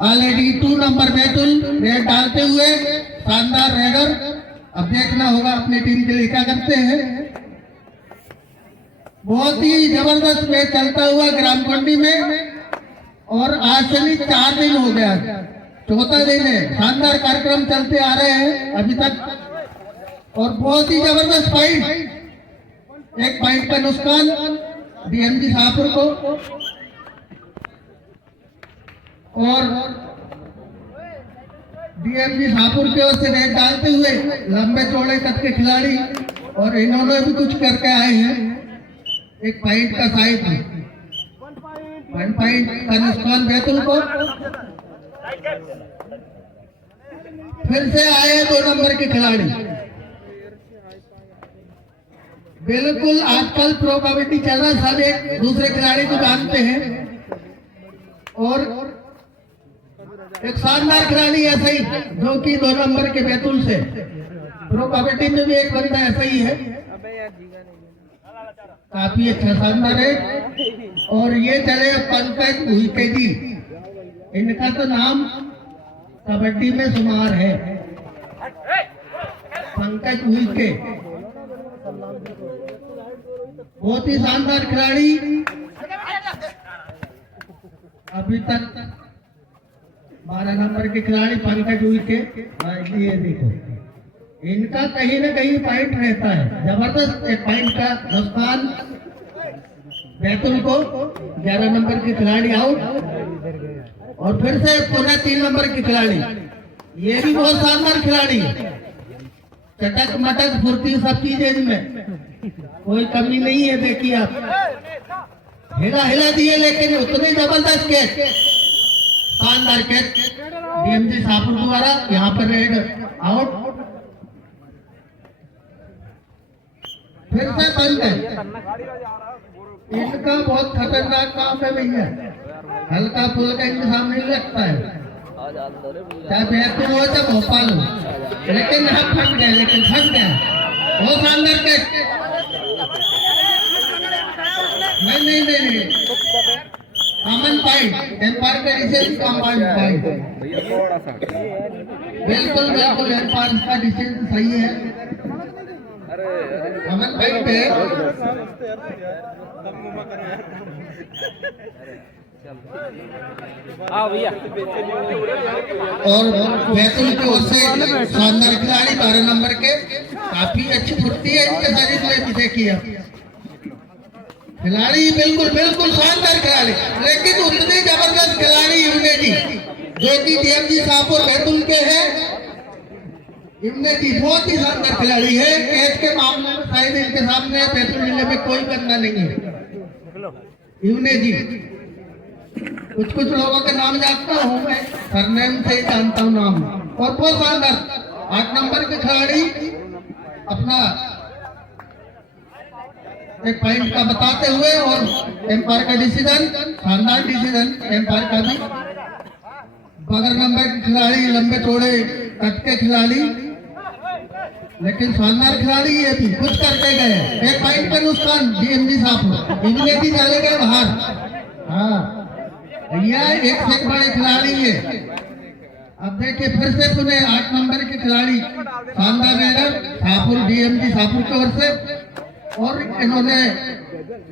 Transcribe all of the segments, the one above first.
Already 2 number Betul red डालते हुए शानदार रेडर। अब देखना होगा अपनी टीम के लिए क्या करते हैं। बहुत ही जबरदस्त मैच चलता हुआ ग्राम मंडी में, और आज से 4 दिन हो गया, चौथा दिन है। शानदार कार्यक्रम चलते आ रहे हैं अभी तक, और बहुत ही जबरदस्त फाइट। एक पॉइंट का नुकसान डीएमजी शाहपुर को, और डीएमजी शाहपुर की ओर से रेड डालते हुए लंबे चौड़े कद के खिलाड़ी, और इन्होंने भी कुछ करके आए हैं। एक पॉइंट का साइड 1 पॉइंट का नुकसान बैतुल को। फिर से आए 2 नंबर के खिलाड़ी। बिल्कुल आजकल प्रो कबड्डी चल रहा है, सब एक दूसरे खिलाड़ी को जानते हैं, और एक शानदार खिलाड़ी ऐसा ही जो कि 2 नंबर के बैतुल से। प्रो कबड्डी में भी एक बंदा ऐसा ही है, काफी अच्छा शानदार है। और ये चले पंकज उइके, इनका तो नाम कबड्डी में शुमार है, पंकज उइके। बहुत ही शानदार खिलाड़ी। अभी तक 12 नंबर के खिलाड़ी पंकज उइके। ये देखो, इनका कहीं न कहीं पॉइंट रहता है। जबरदस्त एक पॉइंट का नुकसान बैतुल को। 11 नंबर के खिलाड़ी आउट, और फिर से पुनः 3 नंबर के खिलाड़ी। ये भी बहुत शानदार खिलाड़ी, चटक मटक फुर्ती सब चीजें इनमें, कोई कमी नहीं है। देखिए आप, हिला दिए, लेकिन उतने जबरदस्त कैच, शानदार कैच डीएमजी शाहपुर द्वारा। यहाँ पर रेड आउट। फिर से बंद है। इनका बहुत खतरनाक काम है भैया, हल्का फुल्का इनके सामने नहीं लगता है, चाहे बैतुल हो चाहे भोपाल हो। लेकिन यहाँ फट गए, लेकिन फट गए। बहुत शानदार कैच। नहीं, कॉमन पॉइंट, एम्पायर का डिसीजन कॉमन पॉइंट। बिल्कुल एम्पायर का डिसीजन सही है, कॉमन पॉइंट है। और बैतुल की ओर से शानदार खिलाड़ी 12 नंबर के, काफी अच्छी फुर्ती है इनके शरीर में भी। देखिए खिलाड़ी बिल्कुल शानदार खिलाड़ी, लेकिन उतने जबरदस्त खिलाड़ी इमने जी, जो कि डीएमजी शाहपुर बैतुल के हैं। इमने जी बहुत ही शानदार खिलाड़ी है। कैच के मामले में शायद इनके सामने बैतुल जिले में कोई करना नहीं है। इमने जी कुछ लोगों के नाम जानता हूँ मैं, सरनेम से ही जानता हूँ नाम, और बहुत शानदार 8 नंबर के खिलाड़ी अपना एक पॉइंट का बताते हुए, और एम्पायर का डिसीजन शानदार डिसीजन एम्पायर का भी। 12 नंबर के खिलाड़ी लंबे चौड़े कट के खिलाड़ी, लेकिन शानदार खिलाड़ी ये भी कुछ करके गए। एक पॉइंट का नुकसान डीएमजी शाहपुर, इनके भी चले गए बाहर। हाँ भैया, एक से बड़े खिलाड़ी है। अब देखिए फिर से पुनः 8 नंबर के खिलाड़ी, शानदार रेडर शाहपुर, डीएमजी शाहपुर की ओर से, और इन्होंने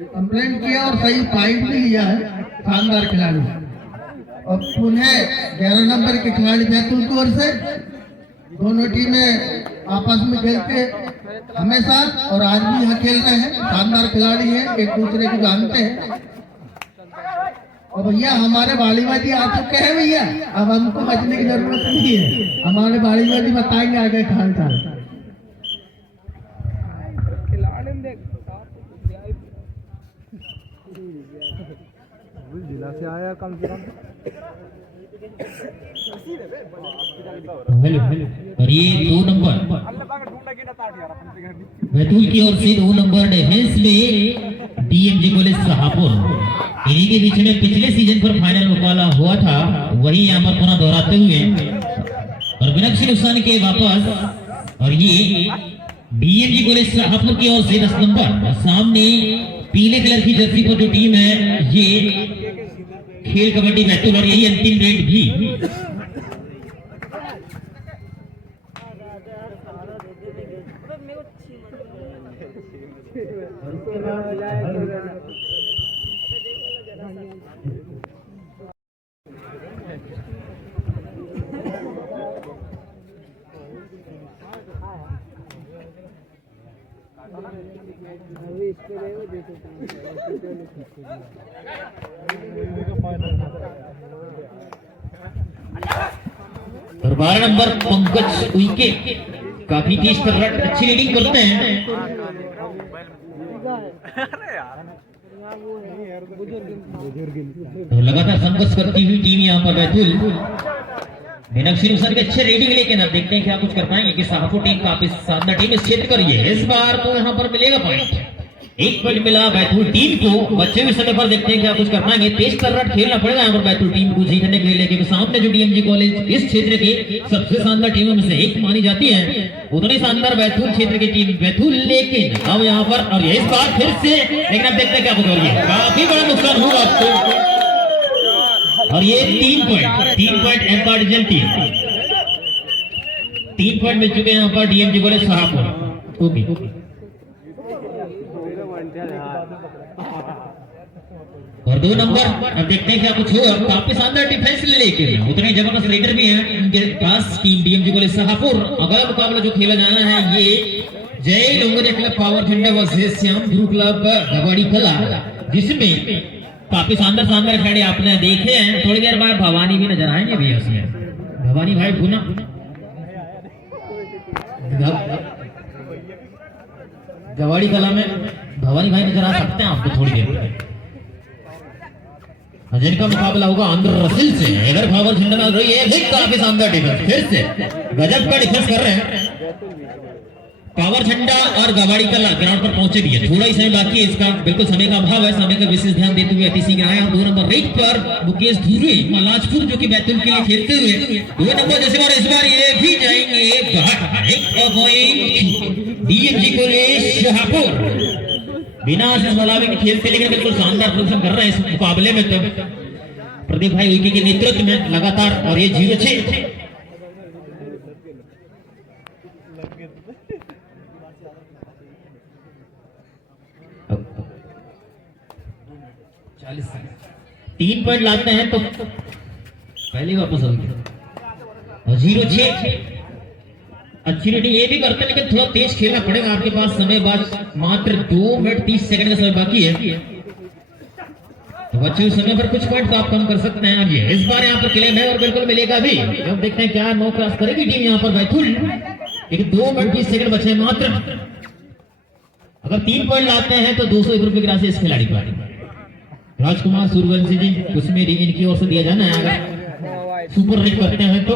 कंप्लेंट किया और सही पॉइंट भी लिया है, शानदार खिलाड़ी। और पुनः 11 नंबर के खिलाड़ी बैतुल की ओर से। दोनों टीमें आपस में खेलते हमेशा, और आज भी यहाँ खेल रहे हैं। शानदार खिलाड़ी है, एक दूसरे को जानते हैं। और भैया हमारे बालीवादी आ चुके हैं भैया, अब हमको बचने की जरूरत नहीं है। हमारे बालीवादी बताएंगे आगे हाल चाल। जिला से आया कम से कम। और ये 2 नंबर बैतूल की ओर से 2 नंबर डिफेंस में डीएमजी कॉलेज शाहपुर, इन्हीं के बीच में पिछले सीजन पर फाइनल मुकाबला हुआ था, वही यहाँ पर पुनः दोहराते हुए और बिना किसी नुकसान के वापस। और ये डीएमजी कॉलेज शाहपुर की ओर से 10 नंबर सामने पीले कलर की जर्सी पर जो टीम है ये खेल कबड्डी बैतूल, और यही अंतिम रेट भी। और 12 नंबर पंकज उइके काफी तेज पर रट अच्छी रीडिंग करते हैं। तो लगातार संघर्ष करती हुई टीम यहाँ पर बैतूल मीनाक्षी नुकसान के अच्छे रेडिंग, लेकिन अब देखते हैं क्या कुछ कर पाएंगे कि साहपुर टीम काफी शानदार टीम इस क्षेत्र कर रही है। इस बार तो यहाँ पर मिलेगा पॉइंट, एक पॉइंट मिला बैतूल टीम को। बच्चे भी समय पर देखते हैं क्या कुछ कर पाएंगे। तेज तरह खेलना पड़ेगा यहाँ पर बैतूल टीम को जीतने के लिए, क्योंकि सामने जो डीएमजी कॉलेज इस क्षेत्र की सबसे शानदार टीमों में से एक मानी जाती है, उतनी शानदार बैतूल क्षेत्र की टीम बैतूल। लेकिन अब यहाँ पर और इस बार फिर से, लेकिन अब देखते हैं क्या कुछ हो रही है। काफी बड़ा नुकसान हुआ आपको, और ये 3 point umpire result team 3 point मिल चुके हैं यहाँ पर डीएमजी कॉलेज शाहपुर। ओके, और 2 नंबर अब देखते हैं क्या कुछ होगा। काफी शानदार डिफेंस लेकिन उतने जबरदस्त रेडर भी हैं उनके पास टीम डीएमजी कॉलेज शाहपुर। अगला मुकाबला जो खेला जाना है ये जय लोंगरे क्लब पावर झंडा वर्सेस श्याम गुरु क्लब गवाड़ी कला, जिसमें काफी शानदार खिलाड़ी आपने देखे हैं। थोड़ी देर बाद भवानी भी नजर आएंगे भैया उसमें, भवानी भाई पुनः गवाड़ी कला में भवानी भाई नजर आ सकते हैं आपको थोड़ी देर में। जिनका मुकाबला होगा आंध्र रसिल से। इधर पावर झंडा में ये भी काफी शानदार डिफेंस, फिर से गजब का डिफेंस कर रहे हैं। पावर झंडा और गवाड़ी कला ग्राउंड पर पहुंचे भी है, थोड़ा ही समय बाकी है, इसका बिल्कुल समय का अभाव है। समय का विशेष ध्यान देते हुए अतिथि आया 2 नंबर रेट पर मुकेश धुरे मलाजपुर जो कि बैतूल के लिए खेलते हुए 2 नंबर जैसे बार इस बार ये भी जाएंगे डीएमजी कॉलेज शाहपुर। बिना आशीष मलावे के खेलते लेकिन बिल्कुल शानदार प्रदर्शन कर रहे हैं इस मुकाबले में। तो प्रदीप भाई उइके के नेतृत्व में लगातार, और ये 0-6 3 पॉइंट लाते हैं तो पहले वापस हो गया, और 0-6 अच्छी रेटिंग ये भी करते हैं, लेकिन थोड़ा तेज खेलना पड़ेगा। आपके पास समय बाद मात्र 2 मिनट 30 सेकंड का समय बाकी है, तो बच्चे उस समय पर कुछ पॉइंट तो आप कम कर सकते हैं। ये इस बार यहाँ पर क्लेम है और बिल्कुल मिलेगा भी। अब देखते हैं क्या 9 क्रॉस करेगी टीम यहाँ पर बैतूल, लेकिन 2 मिनट 20 सेकंड बचे मात्र। अगर 3 पॉइंट लाते हैं तो 201 रुपए की राशि इस खिलाड़ी पर राजकुमार सूर्यवंशी जी, उसमें इनकी ओर से दिया जाना है अगर सुपर हिट करते हैं तो।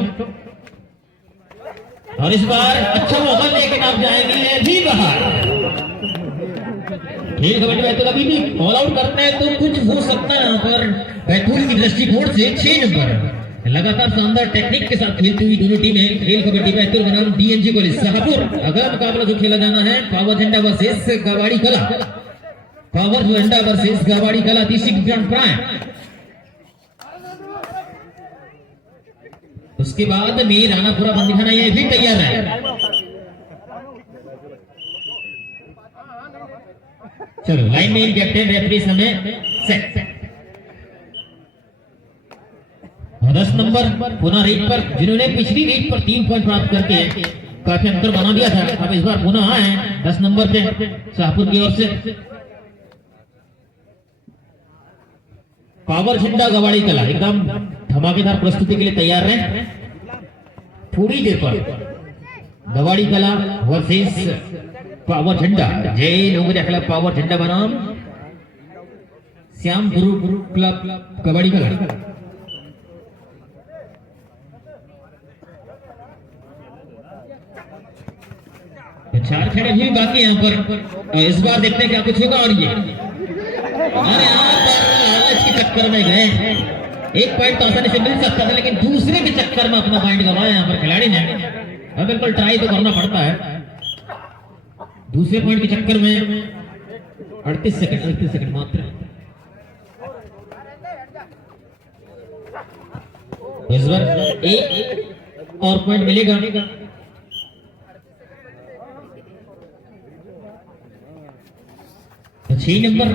और इस बार अच्छा मौका लेकिन आप जाएंगे भी बाहर। खेल कबड्डी बैतूल अभी भी ऑल आउट करते हैं तो कुछ हो सकता है यहाँ पर बैतूल की दृष्टिकोण से। 6 नंबर लगातार शानदार टेक्निक के साथ खेलती हुई दोनों टीमें खेल कबड्डी बैतूल बनाम डीएमजी कॉलेज शाहपुर। अगला मुकाबला जो खेला जाना है पावर झंडा वर्सेस गवाड़ी कला, पावर झंडा वर्सेस गवाड़ी कला, तीसरी ग्राउंड प्राइम। उसके बाद में रानापुरा बंदीखाना ये भी तैयार है। चलो लाइन में कैप्टन रेफरी समय सेट। 10 नंबर पुनः रेट पर, जिन्होंने पिछली रेट पर 3 पॉइंट प्राप्त करके काफी अंतर बना दिया था, अब इस बार पुनः आए हैं 10 नंबर पे शाहपुर की ओर से। पावर झंडा गवाड़ी कला एकदम धमाकेदार प्रस्तुति के लिए तैयार रहे। थोड़ी देर पर गवाड़ी कला वर्सेस पावर झंडा, जय लोंगरे क्लब पावर झंडा बनाम श्याम गुरु क्लब गवाड़ी कला। तो 4 खेल भी बाकी यहाँ पर, इस बार देखते हैं क्या कुछ होगा। और ये यहाँ पर लालच के चक्कर में गए, 1 पॉइंट तो आसानी से मिल सकता था, लेकिन दूसरे के चक्कर में अपना पॉइंट गंवाया यहाँ पर खिलाड़ी ने। अब बिल्कुल ट्राई तो करना पड़ता है, दूसरे पॉइंट के चक्कर में 38 सेकंड मात्र। इस बार एक और पॉइंट मिलेगा। 6 नंबर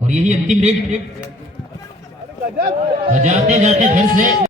और यही अंतिम रेट। जाते जाते फिर से